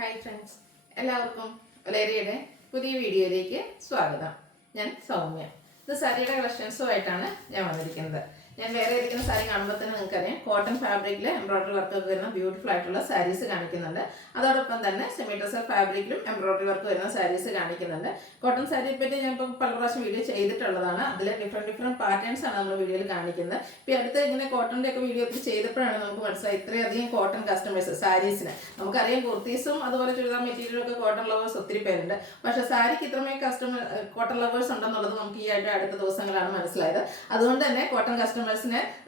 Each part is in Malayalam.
ഹായ് ഫ്രണ്ട്സ്, എല്ലാവർക്കും ഒലേരിയുടെ പുതിയ വീഡിയോയിലേക്ക് സ്വാഗതം. ഞാൻ സൗമ്യ. ഇത് സാരിയുടെ കളക്ഷൻസുമായിട്ടാണ് ഞാൻ വന്നിരിക്കുന്നത്. ഞാൻ വേറെ ഇരിക്കുന്ന സാരി കാണുമ്പോൾ തന്നെ നിങ്ങൾക്കറിയാം, കോട്ടൺ ഫാബ്രിക്കിൽ എംബ്രോയ്ഡറി വർക്ക് വരുന്ന ബ്യൂട്ടിഫുൾ ആയിട്ടുള്ള സാരീസ് കാണിക്കുന്നുണ്ട്. അതോടൊപ്പം തന്നെ സെമി ടെസർ ഫാബ്രിക്കിലും എംബ്രോയ്ഡറി വർക്ക് വരുന്ന സാരീസ് കാണിക്കുന്നുണ്ട്. കോട്ടൺ സാരിയെ പറ്റി ഞാൻ ഇപ്പോൾ പല പ്രാവശ്യം വീഡിയോ ചെയ്തിട്ടുള്ളതാണ്. അതിൽ ഡിഫറെൻറ്റ് പാറ്റേൺസ് ആണ് നമ്മൾ വീഡിയോയിൽ കാണിക്കുന്നത്. ഇപ്പോൾ അടുത്ത് ഇങ്ങനെ കോട്ടൻ്റെ ഒക്കെ വീഡിയോ ചെയ്തപ്പോഴാണ് നമുക്ക് മനസ്സിലായി ഇത്രയധികം കോട്ടൺ കസ്റ്റമേഴ്സ് സാരീസിന്. നമുക്കറിയാം കുർത്തീസും അതുപോലെ ചുരിദാർ മെറ്റീരിയലും ഒക്കെ കോട്ടൺ ലവേഴ്സ് ഒത്തിരി പേരുണ്ട്. പക്ഷേ സാരിക്ക് ഇത്രമേ കോട്ടൺ ലവേഴ്സ് ഉണ്ടെന്നുള്ളത് നമുക്ക് ഈ ആയിട്ട് അടുത്ത ദിവസങ്ങളാണ് മനസ്സിലായത്. അതുകൊണ്ട് തന്നെ കോട്ടൺ കസ്റ്റമേഴ്സിനെ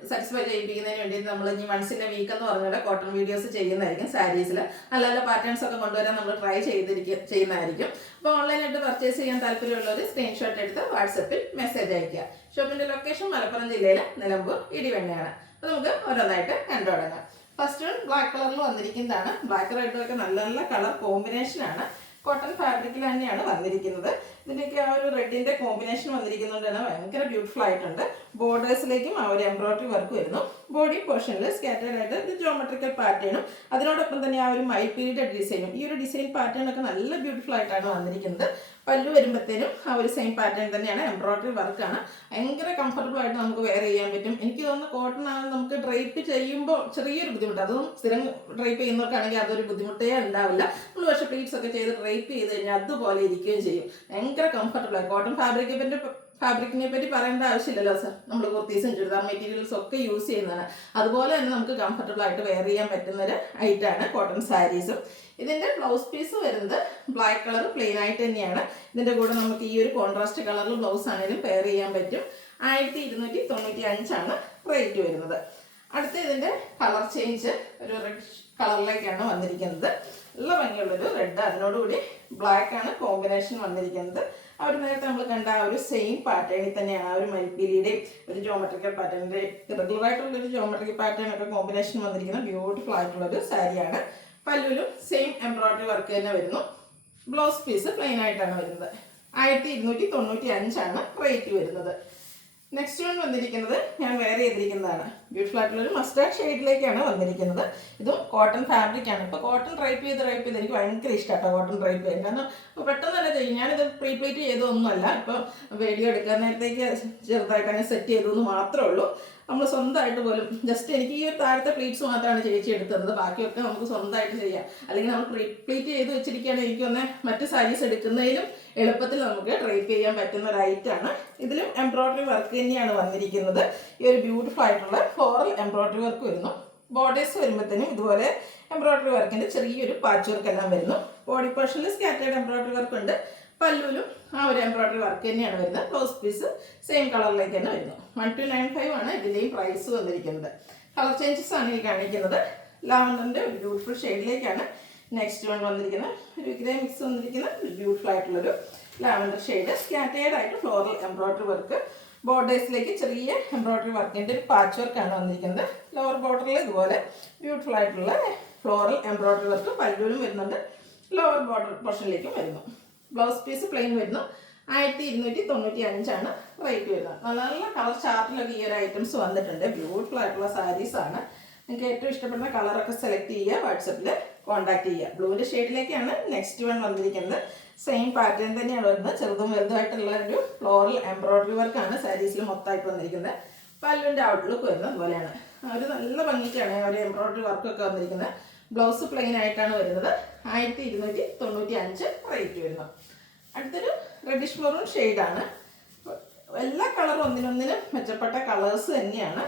സാറ്റിസ്ഫൈ ചെയ്യിപ്പിക്കുന്നതിന് വേണ്ടി നമ്മൾ ഇനി വൺസിൻ്റെ വീക്ക് എന്ന് പറഞ്ഞ കോട്ടൺ വീഡിയോസ് ചെയ്യുന്നതായിരിക്കും. സാരീസിൽ നല്ല നല്ല പാറ്റേൺസ് ഒക്കെ കൊണ്ടുവരാൻ നമ്മൾ ട്രൈ ചെയ്യുന്നതായിരിക്കും. അപ്പോൾ ഓൺലൈനായിട്ട് പർച്ചേസ് ചെയ്യാൻ താല്പര്യമുള്ളവർ സ്ക്രീൻഷോട്ട് എടുത്ത് വാട്സപ്പിൽ മെസ്സേജ് അയയ്ക്കുക. ഷോപ്പിൻ്റെ ലൊക്കേഷൻ മലപ്പുറം ജില്ലയിലെ നിലമ്പൂർ ഇടിവണ്ണയാണ്. അപ്പോൾ നമുക്ക് ഓരോന്നായിട്ട് കണ്ടു തുടങ്ങാം. ഫസ്റ്റ് വൺ ബ്ലാക്ക് കളറിൽ വന്നിരിക്കുന്നതാണ്. ബ്ലാക്ക് റെഡും ഒക്കെ നല്ല നല്ല കളർ കോമ്പിനേഷനാണ്. കോട്ടൺ ഫാബ്രിക്കിൽ തന്നെയാണ് വന്നിരിക്കുന്നത്. ഇതിൻ്റെയൊക്കെ ആ ഒരു റെഡിൻ്റെ കോമ്പിനേഷൻ വന്നിരിക്കുന്നതുകൊണ്ട് തന്നെ ഭയങ്കര ബ്യൂട്ടിഫുൾ ആയിട്ടുണ്ട്. ബോർഡേഴ്സിലേക്കും ആ ഒരു എംബ്രോയ്ഡറി വർക്ക് വരുന്നു. ബോഡി പോർഷനിൽ സ്കാറ്റേഡ് ആയിട്ട് ഒരു ജോമെട്രിക്കൽ പാറ്റേണും അതിനോടൊപ്പം തന്നെ ആ ഒരു മൈ പീരീഡ് ഡിസൈനും, ഈ ഒരു ഡിസൈൻ പാറ്റേൺ ഒക്കെ നല്ല ബ്യൂട്ടിഫുൾ ആയിട്ടാണ് വന്നിരിക്കുന്നത്. പല്ലു വരുമ്പോഴത്തേനും ആ ഒരു സെയിം പാറ്റേൺ തന്നെയാണ്, എംബ്രോയ്ഡറി വർക്കാണ്. ഭയങ്കര കംഫർട്ടബിൾ ആയിട്ട് നമുക്ക് വെയർ ചെയ്യാൻ പറ്റും. എനിക്ക് തോന്നുന്നു കോട്ടൺ ആണ് നമുക്ക് ഡ്രൈപ്പ് ചെയ്യുമ്പോൾ ചെറിയൊരു ബുദ്ധിമുട്ട്, അതും സ്ഥിരം ഡ്രൈപ്പ് ചെയ്യുന്നവർക്കാണെങ്കിൽ അതൊരു ബുദ്ധിമുട്ടേ ഉണ്ടാവില്ല. നമ്മൾ പക്ഷേ പ്ലീറ്റ്സ് ഒക്കെ ചെയ്ത് ഡ്രൈപ്പ് ചെയ്ത് കഴിഞ്ഞാൽ അതുപോലെ ഇരിക്കുകയും ചെയ്യും. ഭയങ്കര കംഫർട്ടബിൾ ആയി. കോട്ടൺ ഫാബ്രിക്കിനെ പറ്റി പറയേണ്ട ആവശ്യമില്ലല്ലോ സർ. നമ്മൾ കുർത്തീസും ചുരിദാർ മെറ്റീരിയൽസും ഒക്കെ യൂസ് ചെയ്യുന്നതാണ്. അതുപോലെ തന്നെ നമുക്ക് കംഫർട്ടബിൾ ആയിട്ട് വെയർ ചെയ്യാൻ പറ്റുന്നൊരു ഐറ്റാണ് കോട്ടൺ സാരീസും. ഇതിൻ്റെ ബ്ലൗസ് പീസ് വരുന്നത് ബ്ലാക്ക് കളർ പ്ലെയിൻ ആയിട്ട് തന്നെയാണ്. ഇതിൻ്റെ കൂടെ നമുക്ക് ഈ ഒരു കോൺട്രാസ്റ്റ് കളറിൽ ബ്ലൗസ് ആണെങ്കിലും പെയർ ചെയ്യാൻ പറ്റും. 1295 റേറ്റ് വരുന്നത്. അടുത്ത ഇതിൻ്റെ കളർ ചേഞ്ച് ഒരു റെഡ് കളറിലേക്കാണ് വന്നിരിക്കുന്നത്. നല്ല ഭംഗിയുള്ളൊരു റെഡ്, അതിനോടുകൂടി ബ്ലാക്ക് ആണ് കോമ്പിനേഷൻ വന്നിരിക്കുന്നത്. അവർ നേരത്തെ നമ്മൾ കണ്ട ആ ഒരു സെയിം പാറ്റേണിൽ തന്നെയാണ് ആ ഒരു മൽപ്പീലിയുടെയും ഒരു ജോമെട്രിക്കൽ പാറ്റേണിൻ്റെ റെഗുലർ ആയിട്ടുള്ളൊരു ജോമെട്രിക്കൽ പാറ്റേൺ ഒക്കെ കോമ്പിനേഷൻ വന്നിരിക്കുന്ന ബ്യൂട്ടിഫുൾ ആയിട്ടുള്ളൊരു സാരിയാണ്. പല്ലുവിലും സെയിം എംബ്രോയ്ഡറി വർക്ക് തന്നെ വരുന്നു. ബ്ലൗസ് പീസ് പ്ലെയിൻ ആയിട്ടാണ് വരുന്നത്. 1295 റേറ്റ് വരുന്നത്. നെക്സ്റ്റ് വൺ വന്നിരിക്കുന്നത് ഞാൻ വെയർ ചെയ്തിരിക്കുന്നതാണ്. ബ്യൂട്ടിഫുൾ ആയിട്ടുള്ളൊരു മസ്റ്റാർഡ് ഷെയ്ഡിലേക്കാണ് വന്നിരിക്കുന്നത്. ഇതും കോട്ടൺ ഫാബ്രിക്കാണ്. ഇപ്പോൾ കോട്ടൺ ഡ്രൈപ്പ് ചെയ്ത് എനിക്ക് ഭയങ്കര ഇഷ്ടമാണ് കോട്ടൺ ഡ്രൈപ്പ് ചെയ്യാൻ. കാരണം പെട്ടെന്ന് തന്നെ ചെയ്യും. ഞാനിത് പ്രീപ്ലേറ്റ് ചെയ്തൊന്നുമല്ല. ഇപ്പോൾ വീഡിയോ എടുക്കാൻ നേരത്തേക്ക് ചെറുതായിട്ട് അങ്ങനെ സെറ്റ് ചെയ്തതെന്ന് മാത്രമേ ഉള്ളൂ. നമ്മൾ സ്വന്തമായിട്ട് പോലും ജസ്റ്റ് എനിക്ക് ഈ ഒരു താഴത്തെ പ്ലീറ്റ്സ് മാത്രമാണ് ചേച്ചി എടുത്തത്. ബാക്കിയൊക്കെ നമുക്ക് സ്വന്തമായിട്ട് ചെയ്യാം. അല്ലെങ്കിൽ നമ്മൾ പ്രീപ്ലേറ്റ് ചെയ്ത് വെച്ചിരിക്കുകയാണെങ്കിൽ എനിക്ക് ഒന്ന് മറ്റ് സാരീസ് എടുക്കുന്നതിലും എളുപ്പത്തിൽ നമുക്ക് ഡ്രൈപ്പ് ചെയ്യാൻ പറ്റുന്ന ഒരു ഐറ്റാണ്. ഇതിലും എംബ്രോയ്ഡറി വർക്ക് തന്നെയാണ് വന്നിരിക്കുന്നത്. ഈ ഒരു ബ്യൂട്ടിഫുൾ ആയിട്ടുള്ള ഫ്ലോറൽ എംബ്രോയ്ഡറി വർക്ക് വരുന്നു. ബോർഡേഴ്സ് വരുമ്പോഴത്തേനും ഇതുപോലെ എംബ്രോയ്ഡറി വർക്കിൻ്റെ ചെറിയൊരു പാച്ച് വർക്ക് എല്ലാം വരുന്നു. ബോഡി പോർഷനിൽ സ്കാറ്റേഡ് എംബ്രോയ്ഡറി വർക്ക് ഉണ്ട്. പല്ലുവിലും ആ ഒരു എംബ്രോയ്ഡറി വർക്ക് തന്നെയാണ് വരുന്നത്. ബ്ലൗസ് പീസ് സെയിം കളറിലേക്ക് തന്നെ വരുന്നു. 1295 ഇതിൻ്റെയും പ്രൈസ് വന്നിരിക്കുന്നത്. കളർ ചേഞ്ചസ് ആണ് ഈ കാണിക്കുന്നത്. ലാവൻഡറിൻ്റെ ഒരു ബ്യൂട്ടിഫുൾ ഷെയ്ഡിലേക്കാണ് നെക്സ്റ്റ് വൺ വന്നിരിക്കുന്നത്. ഒരു ഗ്രേ മിക്സ് വന്നിരിക്കുന്ന ബ്യൂട്ടിഫുൾ ആയിട്ടുള്ളൊരു ലാവൻഡർ ഷെയ്ഡ്. സ്കാറ്റേഡ് ആയിട്ട് ഫ്ലോറൽ എംബ്രോയ്ഡറി വർക്ക്. ബോർഡേഴ്സിലേക്ക് ചെറിയ എംബ്രോയ്ഡറി വർക്കിൻ്റെ ഒരു പാച്ച് വർക്കാണ് വന്നിരിക്കുന്നത്. ലോവർ ബോർഡറിൽ ഇതുപോലെ ബ്യൂട്ടിഫുൾ ആയിട്ടുള്ള ഫ്ലോറൽ എംബ്രോയ്ഡറി വർക്ക് പല്ലുവിലും വരുന്നുണ്ട്. ലോവർ ബോർഡർ പോർഷനിലേക്കും വരുന്നു. ബ്ലൗസ് പീസ് പ്ലെയിൻ വരുന്നു. 1295 റേറ്റ് വരുന്നത്. നല്ല നല്ല കളർ ചാർട്ടിലൊക്കെ ഈ ഒരു ഐറ്റംസ് വന്നിട്ടുണ്ട്. ബ്യൂട്ടിഫുൾ ആയിട്ടുള്ള സാരീസാണ്. നിങ്ങൾക്ക് ഏറ്റവും ഇഷ്ടപ്പെടുന്ന കളറൊക്കെ സെലക്ട് ചെയ്യുക, വാട്സപ്പിൽ കോൺടാക്ട് ചെയ്യുക. ബ്ലൂവിൻ്റെ ഷെയ്ഡിലേക്കാണ് നെക്സ്റ്റ് വൺ വന്നിരിക്കുന്നത്. സെയിം പാറ്റേൺ തന്നെയാണ് വരുന്നത്. ചെറുതും വലുതായിട്ടുള്ള ഒരു ഫ്ലോറൽ എംബ്രോയ്ഡറി വർക്കാണ് സാരീസിൽ മൊത്തമായിട്ട് വന്നിരിക്കുന്നത്. പല്ലുവിൻ്റെ ഔട്ട്ലുക്ക് വരുന്നത് അതുപോലെയാണ്. ഒരു നല്ല ഭംഗിക്കാണ് ഒരു എംബ്രോയ്ഡറി വർക്കൊക്കെ വന്നിരിക്കുന്നത്. ബ്ലൗസ് പ്ലെയിൻ ആയിട്ടാണ് വരുന്നത്. 1295 റേറ്റ് വരുന്നു. അടുത്തൊരു റെഡിഷ് മെറൂൺ ഷെയ്ഡാണ്. എല്ലാ കളറും ഒന്നിനൊന്നിനും മെച്ചപ്പെട്ട കളേഴ്സ് തന്നെയാണ്.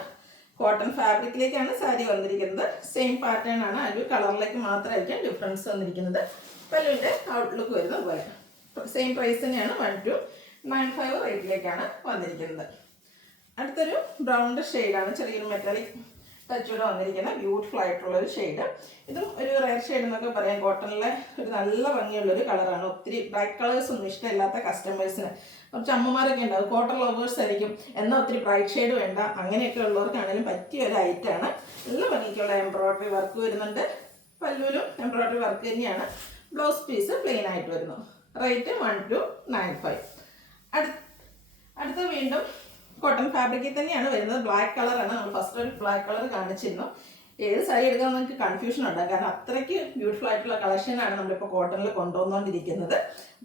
കോട്ടൺ ഫാബ്രിക്കിലേക്കാണ് സാരി വന്നിരിക്കുന്നത്. സെയിം പാറ്റേൺ ആണ്. ആ ഒരു കളറിലേക്ക് മാത്രമായിരിക്കും ഡിഫറൻസ് വന്നിരിക്കുന്നത്. പല്ലുവിൻ്റെ ഔട്ട്ലുക്ക് വരുന്നത് അതുപോലെ സെയിം പ്രൈസ് തന്നെയാണ്. 1295 റേറ്റിലേക്കാണ് വന്നിരിക്കുന്നത്. അടുത്തൊരു ബ്രൗണിൻ്റെ ഷെയ്ഡാണ്. ചെറിയൊരു മെറ്റാലിക് ടച്ചൂടെ വന്നിരിക്കുന്ന ബ്യൂട്ടിഫുൾ ആയിട്ടുള്ളൊരു ഷെയ്ഡ്. ഇതും ഒരു റെയർ ഷെയ്ഡ് എന്നൊക്കെ പറയാം. കോട്ടണിലെ ഒരു നല്ല ഭംഗിയുള്ളൊരു കളറാണ്. ഒത്തിരി ബ്രൈറ്റ് കളേഴ്സ് ഒന്നും ഇഷ്ടമില്ലാത്ത കസ്റ്റമേഴ്സിന്, കുറച്ച് അമ്മമാരൊക്കെ ഉണ്ടാവും, കോട്ടൺ ലവേഴ്സ് ആയിരിക്കും, എന്നാൽ ഒത്തിരി ബ്രൈറ്റ് ഷെയ്ഡ് വേണ്ട, അങ്ങനെയൊക്കെ ഉള്ളവർക്കാണെങ്കിലും പറ്റിയ ഒരു ഐറ്റാണ്. നല്ല ഭംഗിക്കുള്ള എംബ്രോയ്ഡറി വർക്ക് വരുന്നുണ്ട്. പല്ലുവിലും എംബ്രോയ്ഡറി വർക്ക് തന്നെയാണ്. ബ്ലൗസ് പീസ് പ്ലെയിൻ ആയിട്ട് വരുന്നു. റേറ്റ് 1295. അടുത്ത വീണ്ടും കോട്ടൺ ഫാബ്രിക്കിൽ തന്നെയാണ് വരുന്നത്. ബ്ലാക്ക് കളറാണ്. നമ്മൾ ഫസ്റ്റ് ഒരു ബ്ലാക്ക് കളർ കാണിച്ചിരുന്നു. ഏത് സാരി എടുക്കാമെന്ന് നിങ്ങൾക്ക് കൺഫ്യൂഷൻ ഉണ്ടാകും. കാരണം അത്രയ്ക്ക് ബ്യൂട്ടിഫുൾ ആയിട്ടുള്ള കളക്ഷനാണ് നമ്മളിപ്പോൾ കോട്ടണിൽ കൊണ്ടുവന്നുകൊണ്ടിരിക്കുന്നത്.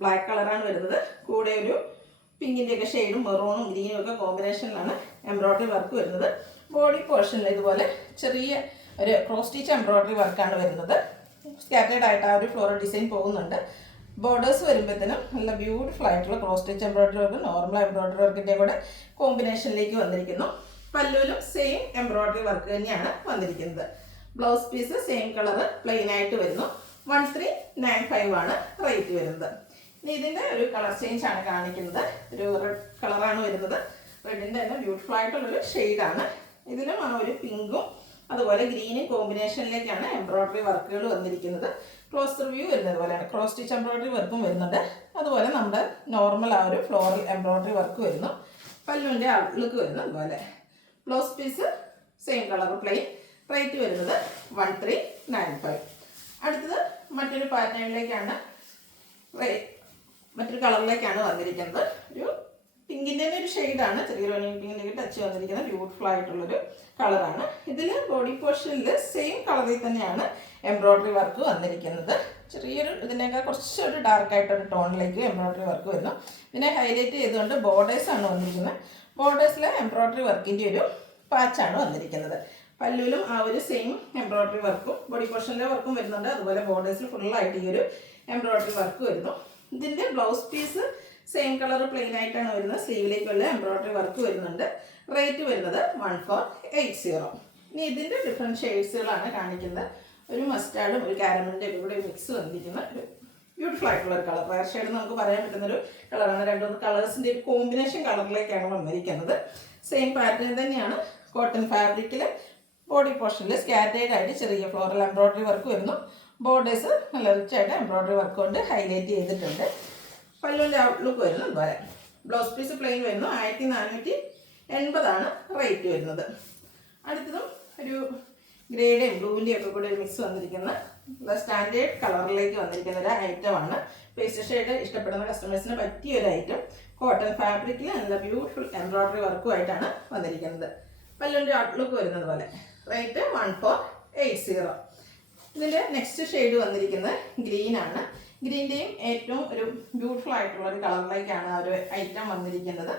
ബ്ലാക്ക് കളറാണ് വരുന്നത്. കൂടെ ഒരു പിങ്കിൻ്റെയൊക്കെ ഷെയ്ഡും മെറൂണും ഗ്രീനും ഒക്കെ കോമ്പിനേഷനിലാണ് എംബ്രോയ്ഡറി വർക്ക് വരുന്നത്. ബോഡി പോർഷനിൽ ഇതുപോലെ ചെറിയ ഒരു ക്രോസ് സ്റ്റിച്ച് എംബ്രോയ്ഡറി വർക്കാണ് വരുന്നത്. സ്കാറ്റേഡ് ആയിട്ട് ആ ഒരു ഫ്ലോറൽ ഡിസൈൻ പോകുന്നുണ്ട്. ബോർഡേഴ്സ് വരുമ്പോഴത്തേനും നല്ല ബ്യൂട്ടിഫുൾ ആയിട്ടുള്ള cross stitch embroidery work normal embroidery വർക്കിൻ്റെ കൂടെ കോമ്പിനേഷനിലേക്ക് വന്നിരിക്കുന്നു. പല്ലുവിലും സെയിം എംബ്രോയ്ഡറി വർക്ക് തന്നെയാണ് വന്നിരിക്കുന്നത്. Blouse piece same colour plain ആയിട്ട് വരുന്നു. 1395 ആണ് റേറ്റ് വരുന്നത്. ഇനി ഇതിൻ്റെ ഒരു കളർ ചേഞ്ച് ആണ് കാണിക്കുന്നത്. ഒരു റെഡ് കളറാണ് വരുന്നത്. റെഡിൻ്റെ തന്നെ ബ്യൂട്ടിഫുൾ ആയിട്ടുള്ളൊരു ഷെയ്ഡാണ്. ഇതിലും ആ ഒരു പിങ്കും അതുപോലെ ഗ്രീനും കോമ്പിനേഷനിലേക്കാണ് എംബ്രോയ്ഡറി വർക്കുകൾ വന്നിരിക്കുന്നത്. ക്ലോസ് റിവ്യൂ വരുന്നത് പോലെയാണ്. ക്രോസ് സ്റ്റിച്ച് എംബ്രോയ്ഡറി വർക്കും വരുന്നുണ്ട്. അതുപോലെ നമ്മുടെ നോർമൽ ആ ഒരു ഫ്ലോറൽ എംബ്രോയ്ഡറി വർക്ക് വരുന്നു. പല്ലുവിൻ്റെ ലുക്ക് വരുന്നത് അതുപോലെ. Blouse piece same colour plain. Rate വരുന്നത് 1395. അടുത്തത് മറ്റൊരു പാറ്റേണിലേക്കാണ്, മറ്റൊരു കളറിലേക്കാണ് വന്നിരിക്കുന്നത്. ഒരു പിങ്കിൻ്റെ തന്നെ ഒരു ഷെയ്ഡാണ്, ചെറിയൊരു ഒനിയൻ പിങ്കിൻ്റെ ടച്ച് വന്നിരിക്കുന്ന ബ്യൂട്ടിഫുൾ ആയിട്ടുള്ളൊരു കളറാണ്. ഇതിൽ ബോഡി പോർഷനിൽ സെയിം കളറിൽ തന്നെയാണ് എംബ്രോയ്ഡറി വർക്ക് വന്നിരിക്കുന്നത്. ചെറിയൊരു ഇതിനേക്കാൾ കുറച്ചൊരു ഡാർക്കായിട്ടൊരു ടോണിലേക്ക് എംബ്രോയ്ഡറി വർക്ക് വരുന്നു. ഇതിനെ ഹൈലൈറ്റ് ചെയ്തുകൊണ്ട് ബോർഡേഴ്സാണ് വന്നിരിക്കുന്നത്. ബോർഡേഴ്സിലെ എംബ്രോയ്ഡറി വർക്കിൻ്റെ ഒരു പാച്ചാണ് വന്നിരിക്കുന്നത്. പല്ലുവിലും ആ ഒരു സെയിം എംബ്രോയ്ഡറി വർക്കും ബോഡി പോർഷനിലെ വർക്കും വരുന്നുണ്ട്. അതുപോലെ ബോർഡേഴ്സിൽ ഫുള്ളായിട്ട് ഈ ഒരു എംബ്രോയ്ഡറി വർക്ക് വരുന്നു. ഇതിൻ്റെ blouse piece same colour plain ആയിട്ടാണ് വരുന്നത്. സ്ലീവിലേക്കുള്ള എംബ്രോയ്ഡറി വർക്ക് വരുന്നുണ്ട്. റേറ്റ് വരുന്നത് 1480. ഇനി ഇതിൻ്റെ ഡിഫറെൻറ്റ് ഷെയ്ഡ്സുകളാണ് കാണിക്കുന്നത്. ഒരു മസ്റ്റാർഡും ഒരു കാരമലിൻ്റെ ഒക്കെ കൂടെ മിക്സ് വന്നിരിക്കുന്ന ഒരു ബ്യൂട്ടിഫുൾ ആയിട്ടുള്ള ഒരു കളർ. റയർ ഷെയ്ഡ് നമുക്ക് പറയാൻ പറ്റുന്നൊരു കളറാണ്. രണ്ടുമൂന്ന് കളേഴ്സിൻ്റെ ഒരു കോമ്പിനേഷൻ കളറിലേക്കാണ് വന്നിരിക്കുന്നത്. സെയിം പാറ്റേൺ തന്നെയാണ്. കോട്ടൺ ഫാബ്രിക്കിൽ ബോഡി പോർഷനിൽ സ്കാറ്റേഡ് ആയിട്ട് ചെറിയ ഫ്ലോറൽ എംബ്രോയ്ഡറി വർക്ക് വരുന്നു. ബോർഡേഴ്സ് നല്ല റിച്ചായിട്ട് എംബ്രോയ്ഡറി വർക്ക് കൊണ്ട് ഹൈലൈറ്റ് ചെയ്തിട്ടുണ്ട്. പല്ലുവിൻ്റെ ഔട്ട്ലുക്ക് വരുന്നു അതുപോലെ. ബ്ലൗസ് പീസ് പ്ലെയിൻ വരുന്നു. 1480 റേറ്റ് വരുന്നത്. അടുത്തതും ഒരു ഗ്രേയുടെയും ബ്ലൂവിൻ്റെയും ഒക്കെ കൂടെ ഒരു മിക്സ് വന്നിരിക്കുന്ന സ്റ്റാൻഡേർഡ് കളറിലേക്ക് വന്നിരിക്കുന്ന ഒരു ഐറ്റമാണ്. പേസ്റ്റ് ഷെയ്ഡ് ഇഷ്ടപ്പെടുന്ന കസ്റ്റമേഴ്സിന് പറ്റിയ ഒരു ഐറ്റം. കോട്ടൺ ഫാബ്രിക്കിൽ നല്ല ബ്യൂട്ടിഫുൾ എംബ്രോയ്ഡറി വർക്കുമായിട്ടാണ് വന്നിരിക്കുന്നത്. പല്ലുവിൻ്റെ ഔട്ട്ലുക്ക് വരുന്നത് പോലെ. റേറ്റ് 1480. ഇതിൻ്റെ നെക്സ്റ്റ് ഷെയ്ഡ് വന്നിരിക്കുന്നത് ഗ്രീനാണ്. ഗ്രീൻ്റെയും ഏറ്റവും ഒരു ബ്യൂട്ടിഫുൾ ആയിട്ടുള്ള ഒരു കളറിലേക്കാണ് ആ ഒരു ഐറ്റം വന്നിരിക്കുന്നത്.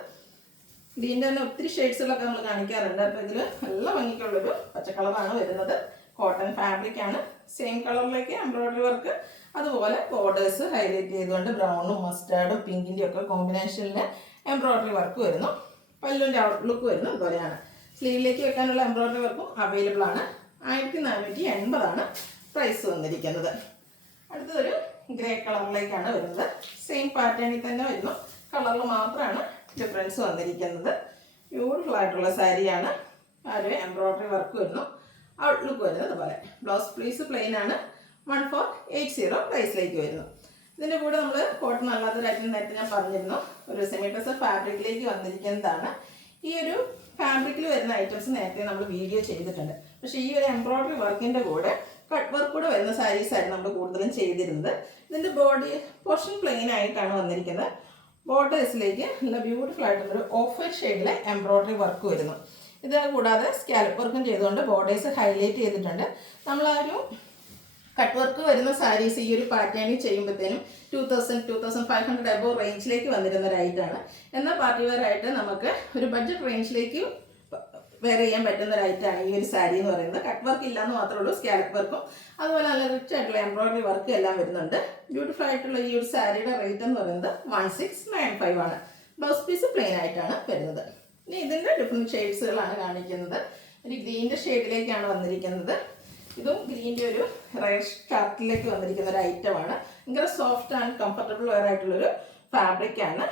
ഗ്രീൻ്റെ തന്നെ ഒത്തിരി ഷെയ്ഡ്സുകളൊക്കെ നമ്മൾ കാണിക്കാറുണ്ട്. അപ്പോൾ ഇതിൽ നല്ല ഭംഗിക്കുള്ളൊരു പച്ചക്കളറാണ് വരുന്നത്. കോട്ടൺ ഫാബ്രിക്കാണ്. സെയിം കളറിലേക്ക് എംബ്രോയ്ഡറി വർക്ക്, അതുപോലെ ബോർഡേഴ്സ് ഹൈലൈറ്റ് ചെയ്തുകൊണ്ട് ബ്രൗണും മസ്റ്റാർഡും പിങ്കിൻ്റെ ഒക്കെ കോമ്പിനേഷനിൽ എംബ്രോയ്ഡറി വർക്ക് വരുന്നു. പല്ലുവിൻ്റെ ഔട്ട്ലുക്ക് വരുന്നു അതുപോലെയാണ്. സ്ലീവിലേക്ക് വെക്കാനുള്ള എംബ്രോയ്ഡറി വർക്കും അവൈലബിൾ ആണ്. 1480 പ്രൈസ് വന്നിരിക്കുന്നത്. അടുത്തതൊരു ഗ്രേ കളറിലേക്കാണ് വരുന്നത്. സെയിം പാറ്റേണിൽ തന്നെ വരുന്നു. കളറിൽ മാത്രമാണ് ഡിഫറൻസ് വന്നിരിക്കുന്നത്. ബ്യൂട്ടിഫുൾ ആയിട്ടുള്ള സാരിയാണ്. ആ ഒരു എംബ്രോയ്ഡറി വർക്ക് വരുന്നു. ഔട്ട്ലുക്ക് വരുന്നത് അതുപോലെ. ബ്ലൗസ് പീസ് പ്ലെയിൻ ആണ്. 1480 പ്രൈസിലേക്ക് വരുന്നു. ഇതിൻ്റെ കൂടെ നമ്മൾ കോട്ടൺ അല്ലാത്തൊരു ഐറ്റം നേരത്തെ ഞാൻ പറഞ്ഞിരുന്നു. ഒരു സെമി ടെസർ ഫാബ്രിക്കിലേക്ക് വന്നിരിക്കുന്നതാണ്. ഈ ഒരു ഫാബ്രിക്കിൽ വരുന്ന ഐറ്റംസ് നേരത്തെ നമ്മൾ വീഡിയോ ചെയ്തിട്ടുണ്ട്. പക്ഷേ ഈ ഒരു എംബ്രോയ്ഡറി വർക്കിൻ്റെ കൂടെ കട്ട് വർക്ക് കൂടെ വരുന്ന സാരീസായിരുന്നു നമ്മൾ കൂടുതലും ചെയ്തിരുന്നത്. ഇതിൻ്റെ ബോഡി പോർഷൻ പ്ലെയിൻ ആയിട്ടാണ് വന്നിരിക്കുന്നത്. ബോർഡേഴ്സിലേക്ക് നല്ല ബ്യൂട്ടിഫുൾ ആയിട്ടുള്ളൊരു ഓഫ് വൈറ്റ് ഷെയ്ഡിലെ എംബ്രോയ്ഡറി വർക്ക് വരുന്നു. ഇത് കൂടാതെ സ്കാലപ്പ് വർക്കും ചെയ്തുകൊണ്ട് ബോർഡേഴ്സ് ഹൈലൈറ്റ് ചെയ്തിട്ടുണ്ട്. നമ്മൾ ആ ഒരു കട്ട് വർക്ക് വരുന്ന സാരീസ് ഈ ഒരു പാറ്റേണിൽ ചെയ്യുമ്പോഴത്തേനും 2000-2500 എബോവ് റേഞ്ചിലേക്ക് വന്നിരുന്ന ഒരു ഐറ്റമാണ്. എന്നാൽ പാർട്ടി വെയർ ആയിട്ട് നമുക്ക് ഒരു ബഡ്ജറ്റ് റേഞ്ചിലേക്ക് വെയർ ചെയ്യാൻ പറ്റുന്ന ഒരു ഐറ്റമാണ് ഈ ഒരു സാരി എന്ന് പറയുന്നത്. കട്ട് വർക്ക് ഇല്ലയെന്ന് മാത്രമേ ഉള്ളൂ. സ്കാലപ്പ് വർക്കും അതുപോലെ നല്ല റിച്ച് ആയിട്ടുള്ള എംബ്രോയ്ഡറി വർക്കും എല്ലാം വരുന്നുണ്ട്. ബ്യൂട്ടിഫുൾ ആയിട്ടുള്ള ഈ ഒരു സാരിയുടെ റേറ്റ് എന്ന് പറയുന്നത് 1695 ബ്ലൗസ് പീസ് പ്ലെയിൻ ആയിട്ടാണ് വരുന്നത്. ഇനി ഇതിൻ്റെ ഡിഫറെൻറ്റ് ഷെയ്ഡ്സുകളാണ് കാണിക്കുന്നത്. ഒരു ഗ്രീൻ്റെ ഷെയ്ഡിലേക്കാണ് വന്നിരിക്കുന്നത്. ഇതും ഗ്രീൻ്റെ ഒരു റയർ ചാർട്ടിലേക്ക് വന്നിരിക്കുന്ന ഒരു ഐറ്റമാണ്. ഭയങ്കര സോഫ്റ്റ് ആൻഡ് കംഫർട്ടബിൾ വെയർ ആയിട്ടുള്ളൊരു ഫാബ്രിക്കാണ്.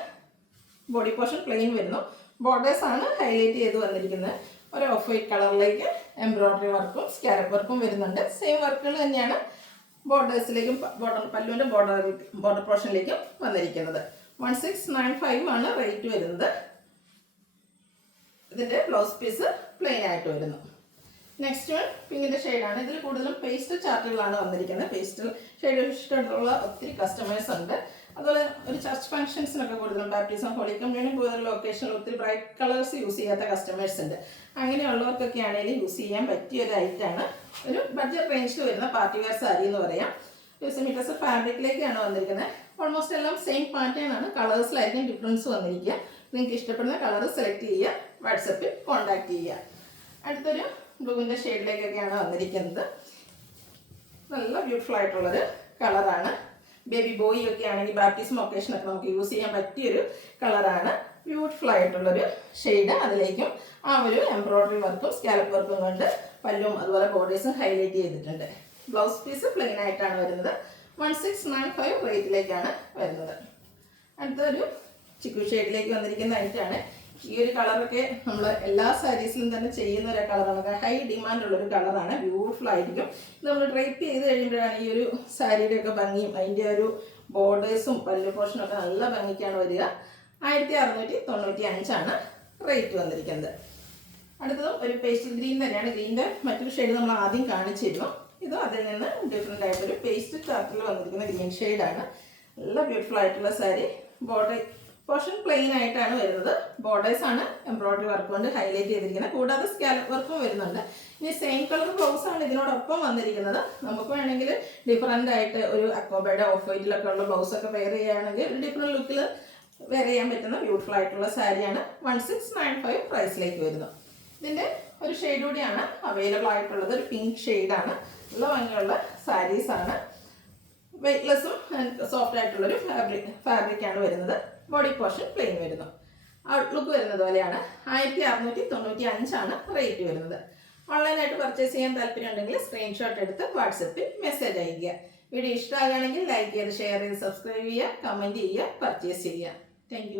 ബോഡി പോർഷൻ പ്ലെയിൻ വരുന്നു. ബോർഡേഴ്സാണ് ഹൈലൈറ്റ് ചെയ്ത് വന്നിരിക്കുന്നത്. ഒരു ഓഫ് വൈറ്റ് കളറിലേക്ക് എംബ്രോയ്ഡറി വർക്കും സ്കാലപ്പ് വർക്കും വരുന്നുണ്ട്. സെയിം വർക്കുകൾ തന്നെയാണ് ബോർഡേഴ്സിലേക്കും പല്ലുവിൻ്റെ ബോർഡർ പോർഷനിലേക്കും വന്നിരിക്കുന്നത്. 1695 റേറ്റ് വരുന്നത്. ഇതിൻ്റെ ബ്ലൗസ് പീസ് പ്ലെയിൻ ആയിട്ട് വരുന്നു. നെക്സ്റ്റ് വൺ പിങ്കിൻ്റെ ഷെയ്ഡാണ്. ഇതിൽ കൂടുതലും പേസ്റ്റൽ ചാർട്ടുകളാണ് വന്നിരിക്കുന്നത്. പേസ്റ്റൽ ഷെയ്ഡ് ഇഷ്ടമുള്ള ഒത്തിരി കസ്റ്റമേഴ്സ് ഉണ്ട്. അതുപോലെ ഒരു ചർച്ച് ഫംഗ്ഷൻസിനൊക്കെ കൂടുതലും ബാപ്റ്റിസം, ഹോളി കമ്മ്യൂണിയൻ പോലുള്ള ഒക്കേഷനിൽ ഒത്തിരി ബ്രൈറ്റ് കളേഴ്സ് യൂസ് ചെയ്യാത്ത കസ്റ്റമേഴ്സ് ഉണ്ട്. അങ്ങനെയുള്ളവർക്കൊക്കെ ആണെങ്കിലും യൂസ് ചെയ്യാൻ പറ്റിയ ഒരു ഐറ്റമാണ്. ഒരു ബഡ്ജറ്റ് റേഞ്ചിൽ വരുന്ന പാർട്ടി വെയർ സാരി എന്ന് പറയാം. 2 മീറ്റേഴ്സ് ഫാബ്രിക്കിലേക്കാണ് വന്നിരിക്കുന്നത്. ഓൾമോസ്റ്റ് എല്ലാം സെയിം പാറ്റേൺ ആണ്. കളേഴ്സിലായിരിക്കും ഡിഫറൻസ് വന്നിരിക്കുക. നിങ്ങൾക്ക് ഇഷ്ടപ്പെടുന്ന കളർ സെലക്ട് ചെയ്യുക, വാട്സപ്പിൽ കോൺടാക്ട് ചെയ്യുക. അടുത്തൊരു ബ്ലൂവിൻ്റെ ഷെയ്ഡിലേക്കൊക്കെയാണ് വന്നിരിക്കുന്നത്. നല്ല ബ്യൂട്ടിഫുൾ ആയിട്ടുള്ളൊരു കളറാണ്. ബേബി ബോയ് ഒക്കെ ആണെങ്കിൽ ബാപ്റ്റിസം ഒക്കേഷനൊക്കെ നമുക്ക് യൂസ് ചെയ്യാൻ പറ്റിയൊരു കളറാണ്. ബ്യൂട്ടിഫുൾ ആയിട്ടുള്ളൊരു ഷെയ്ഡ്. അതിലേക്കും ആ ഒരു എംബ്രോയ്ഡറി വർക്കും സ്കാലപ്പ് വർക്കും കൊണ്ട് പല്ലും അതുപോലെ ബോർഡേഴ്സും ഹൈലൈറ്റ് ചെയ്തിട്ടുണ്ട്. ബ്ലൗസ് പീസ് പ്ലെയിൻ ആയിട്ടാണ് വരുന്നത്. 1695 റേറ്റിലേക്കാണ് വരുന്നത്. അടുത്തൊരു ചിക്കു ഷെയ്ഡിലേക്ക് വന്നിരിക്കുന്ന ഐറ്റാണ്. ഈ ഒരു കളറൊക്കെ നമ്മൾ എല്ലാ സാരീസിലും തന്നെ ചെയ്യുന്ന ഒരു കളറാണ്. ഹൈ ഡിമാൻഡുള്ളൊരു കളറാണ്. ബ്യൂട്ടിഫുൾ ആയിരിക്കും. ഇത് നമ്മൾ ഡ്രൈപ്പ് ചെയ്ത് കഴിയുമ്പോഴാണ് ഈ ഒരു സാരിയുടെയൊക്കെ ഭംഗിയും അതിൻ്റെ ഒരു ബോർഡേഴ്സും പല്ലു പോർഷനൊക്കെ നല്ല ഭംഗിക്കാണ് വരിക. 1695 റേറ്റ് വന്നിരിക്കുന്നത്. അടുത്തതും ഒരു പേസ്റ്റൽ ഗ്രീൻ തന്നെയാണ്. ഗ്രീൻ്റെ മറ്റൊരു ഷെയ്ഡ് നമ്മൾ ആദ്യം കാണിച്ചിരുന്നു. ഇതും അതിൽ നിന്ന് ഡിഫറെൻ്റ് ആയിട്ടൊരു പേസ്റ്റ് ചാർട്ടിൽ വന്നിരിക്കുന്ന ഗ്രീൻ ഷെയ്ഡാണ്. നല്ല ബ്യൂട്ടിഫുൾ ആയിട്ടുള്ള സാരി. ബോർഡർ പോർഷൻ പ്ലെയിൻ ആയിട്ടാണ് വരുന്നത്. ബോർഡേഴ്സാണ് എംബ്രോയ്ഡറി വർക്ക് കൊണ്ട് ഹൈലൈറ്റ് ചെയ്തിരിക്കുന്നത്. കൂടാതെ സ്കാലപ്പ് വർക്കും വരുന്നുണ്ട്. ഇനി സെയിം കളർ ബ്ലൗസാണ് ഇതിനോടൊപ്പം വന്നിരിക്കുന്നത്. നമുക്ക് വേണമെങ്കിൽ ഡിഫറൻ്റ് ആയിട്ട് ഒരു അക്കോബയുടെ ഓഫ് വൈറ്റിലൊക്കെ ഉള്ള ബ്ലൗസൊക്കെ വെയർ ചെയ്യുകയാണെങ്കിൽ ഒരു ഡിഫറെൻറ്റ് ലുക്കിൽ വെയർ ചെയ്യാൻ പറ്റുന്ന ബ്യൂട്ടിഫുൾ ആയിട്ടുള്ള സാരിയാണ്. 1695 പ്രൈസിലേക്ക് വരുന്നു. ഇതിൻ്റെ ഒരു ഷെയ്ഡ് കൂടിയാണ് അവൈലബിൾ ആയിട്ടുള്ളത്. ഒരു പിങ്ക് ഷെയ്ഡാണ്. നല്ല ഭംഗിയുള്ള സാരീസാണ്. വെയ്റ്റ്ലെസ്സും സോഫ്റ്റ് ആയിട്ടുള്ളൊരു ഫാബ്രിക്കാണ് വരുന്നത്. ബോഡി പോർഷൻ പ്ലെയിൻ വരുന്നു. ഔട്ട്ലുക്ക് വരുന്നത് പോലെയാണ്. 1695 റേറ്റ് വരുന്നത്. ഓൺലൈനായിട്ട് പർച്ചേസ് ചെയ്യാൻ താല്പര്യമുണ്ടെങ്കിൽ സ്ക്രീൻഷോട്ട് എടുത്ത് വാട്സപ്പിൽ മെസ്സേജ് അയയ്ക്കുക. വീഡിയോ ഇഷ്ടമാകുകയാണെങ്കിൽ ലൈക്ക് ചെയ്ത് ഷെയർ ചെയ്ത് സബ്സ്ക്രൈബ് ചെയ്യുക, കമൻറ്റ് ചെയ്യുക, പർച്ചേസ് ചെയ്യുക. താങ്ക്